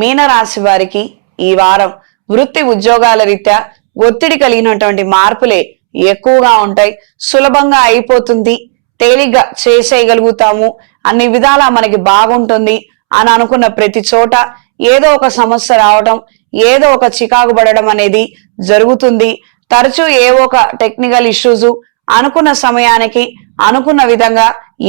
మీనరాశి వారికి ఈ వారం వృత్తి ఉద్యోగాల రీత్యా ఒత్తిడి కలిగినటువంటి మార్పులే ఎక్కువగా ఉంటాయి. సులభంగా అయిపోతుంది. తేలిగ్గా చేసేయగలుగుతాము. అన్ని విధాలా మనకి బాగుంటుంది అని అనుకున్న ప్రతి చోట ఏదో ఒక సమస్య రావటం ఏదో ఒక చికాకు పడడం అనేది జరుగుతుంది. తరచూ ఏవో ఒక టెక్నికల్ ఇష్యూస్ అనుకున్న సమయానికి అనుకున్న విధంగా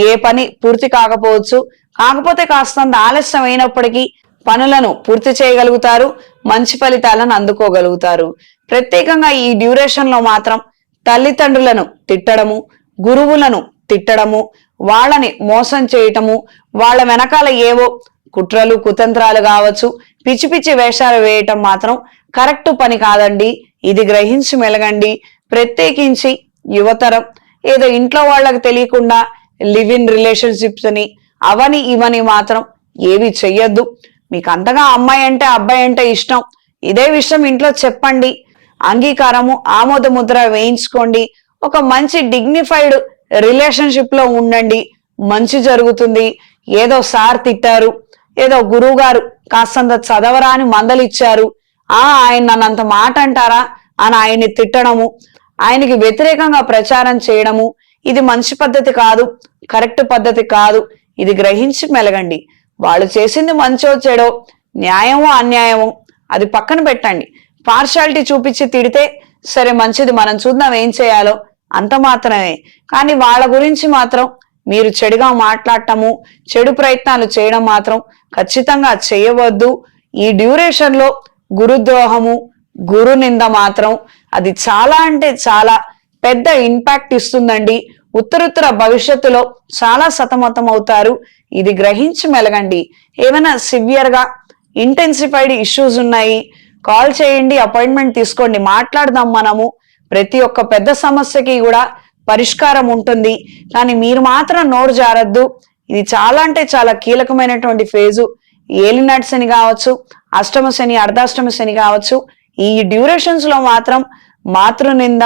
ఏ పని పూర్తి కాకపోవచ్చు. కాకపోతే కాస్తంత ఆలస్యం అయినప్పటికీ పనులను పూర్తి చేయగలుగుతారు మంచి ఫలితాలను అందుకోగలుగుతారు. ప్రత్యేకంగా ఈ డ్యూరేషన్లో మాత్రం తల్లిదండ్రులను తిట్టడము గురువులను తిట్టడము వాళ్ళని మోసం చేయటము వాళ్ళ వెనకాల ఏవో కుట్రలు కుతంత్రాలు కావచ్చు పిచ్చి పిచ్చి వేషాలు వేయటం మాత్రం కరెక్ట్ పని కాదండి. ఇది గ్రహించి మెలగండి. ప్రత్యేకించి యువతరం ఏదో ఇంట్లో వాళ్ళకి తెలియకుండా లివ్ ఇన్ రిలేషన్షిప్స్ అని అవని ఇవని మాత్రం ఏవి చెయ్యొద్దు. మీకు అంతగా అమ్మాయి అంటే అబ్బాయి అంటే ఇష్టం. ఇదే విషయం ఇంట్లో చెప్పండి. అంగీకారము ఆమోద ముద్ర వేయించుకోండి. ఒక మంచి డిగ్నిఫైడ్ రిలేషన్షిప్లో ఉండండి. మంచి జరుగుతుంది. ఏదో సార్ తిట్టారు ఏదో గురువు గారు కాస్తంత చదవరా అని మందలిచ్చారు. ఆ ఆయన నన్ను అంత మాట అంటారా? అని ఆయన్ని తిట్టడము ఆయనకి వ్యతిరేకంగా ప్రచారం చేయడము ఇది మంచి పద్ధతి కాదు కరెక్ట్ పద్ధతి కాదు. ఇది గ్రహించి మెలగండి. వాళ్ళు చేసింది మంచో చెడో న్యాయమో అన్యాయమో అది పక్కన పెట్టండి. పార్షాలిటీ చూపించి తిడితే సరే మంచిది మనం చూద్దాం ఏం చేయాలో. అంత మాత్రమే. కానీ వాళ్ళ గురించి మాత్రం మీరు చెడుగా మాట్లాడటము చెడు ప్రయత్నాలు చేయడం మాత్రం ఖచ్చితంగా చేయవద్దు. ఈ డ్యూరేషన్లో గురుద్రోహము గురు నింద మాత్రం అది చాలా అంటే చాలా పెద్ద ఇంపాక్ట్ ఇస్తుందండి. ఉత్తరుత్తర భవిష్యత్తులో చాలా సతమతం అవుతారు ఇది గ్రహించి మెలగండి. ఏమైనా సివియర్గా ఇంటెన్సిఫైడ్ ఇష్యూస్ ఉన్నాయి కాల్ చేయండి అపాయింట్మెంట్ తీసుకోండి మాట్లాడదాం మనము. ప్రతి ఒక్క పెద్ద సమస్యకి కూడా పరిష్కారం ఉంటుంది. కానీ మీరు మాత్రం నోరు జారద్దు. ఇది చాలా అంటే చాలా కీలకమైనటువంటి ఫేజు. ఏలినాటి శని కావచ్చు అష్టమ శని అర్ధాష్టమ శని కావచ్చు ఈ డ్యూరేషన్స్లో మాత్రం మాతృ నింద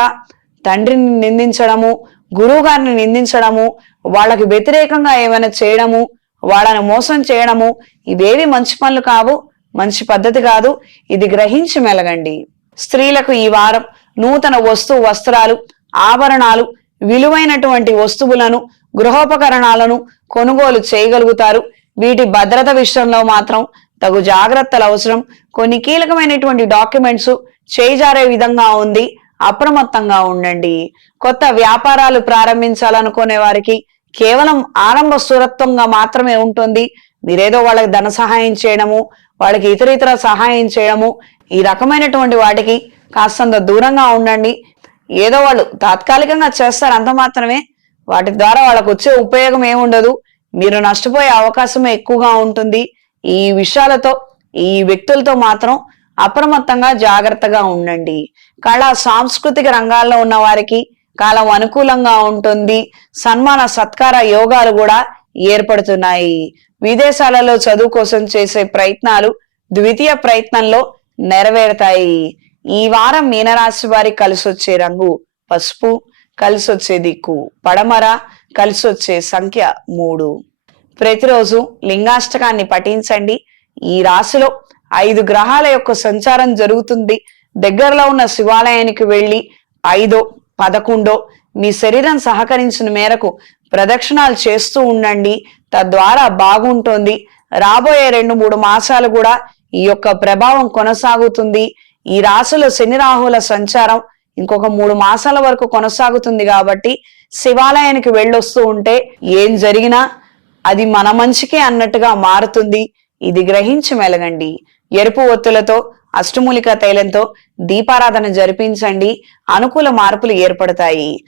తండ్రిని నిందించడము గురువు గారిని నిందించడము వాళ్ళకి వ్యతిరేకంగా ఏమైనా చేయడము వాళ్ళని మోసం చేయడము ఇవేవి మంచి పనులు కావు మంచి పద్ధతి కాదు. ఇది గ్రహించి మెలగండి. స్త్రీలకు ఈ వారం నూతన వస్తు వస్త్రాలు ఆభరణాలు విలువైనటువంటి వస్తువులను గృహోపకరణాలను కొనుగోలు చేయగలుగుతారు. వీటి భద్రత విషయంలో మాత్రం తగు జాగ్రత్తలు అవసరం. కొన్ని కీలకమైనటువంటి డాక్యుమెంట్స్ చేజారే విధంగా ఉంది. అప్రమత్తంగా ఉండండి. కొత్త వ్యాపారాలు ప్రారంభించాలనుకునే వారికి కేవలం ఆరంభ స్థూరత్వంగా మాత్రమే ఉంటుంది. మీరేదో వాళ్ళకి ధన సహాయం చేయడము వాళ్ళకి ఇతర ఇతర సహాయం చేయడము ఈ రకమైనటువంటి వాటికి కాస్తంత దూరంగా ఉండండి. ఏదో వాళ్ళు తాత్కాలికంగా చేస్తారు అంత మాత్రమే. వాటి ద్వారా వాళ్ళకు వచ్చే ఉపయోగం ఏముండదు. మీరు నష్టపోయే అవకాశం ఎక్కువగా ఉంటుంది. ఈ విషయాలతో ఈ వ్యక్తులతో మాత్రం అప్రమత్తంగా జాగ్రత్తగా ఉండండి. కళా సాంస్కృతిక రంగాల్లో ఉన్న వారికి కాలం అనుకూలంగా ఉంటుంది. సన్మాన సత్కార యోగాలు కూడా ఏర్పడుతున్నాయి. విదేశాలలో చదువు కోసం చేసే ప్రయత్నాలు ద్వితీయ ప్రయత్నంలో నెరవేరుతాయి. ఈ వారం మీనరాశి కలిసి కలిసొచ్చే రంగు పసుపు కలిసొచ్చే దిక్కు పడమర కలిసొచ్చే సంఖ్య మూడు. ప్రతిరోజు లింగాష్టకాన్ని పఠించండి. ఈ రాశిలో ఐదు గ్రహాల యొక్క సంచారం జరుగుతుంది. దగ్గరలో ఉన్న శివాలయానికి వెళ్ళి ఐదో పదకొండో మీ శరీరం సహకరించిన మేరకు ప్రదక్షిణాలు చేస్తూ ఉండండి. తద్వారా బాగుంటుంది. రాబోయే రెండు మూడు మాసాలు కూడా ఈ యొక్క ప్రభావం కొనసాగుతుంది. ఈ రాశిలో శని రాహుల సంచారం ఇంకొక మూడు మాసాల వరకు కొనసాగుతుంది కాబట్టి శివాలయానికి వెళ్ళొస్తూ ఉంటే ఏం జరిగినా అది మన మంచికే అన్నట్టుగా మారుతుంది. ఇది గ్రహించి మెలగండి. ఎరుపు ఒత్తులతో అష్టమూలిక తైలంతో దీపారాధన జరిపించండి. అనుకూల మార్పులు ఏర్పడతాయి.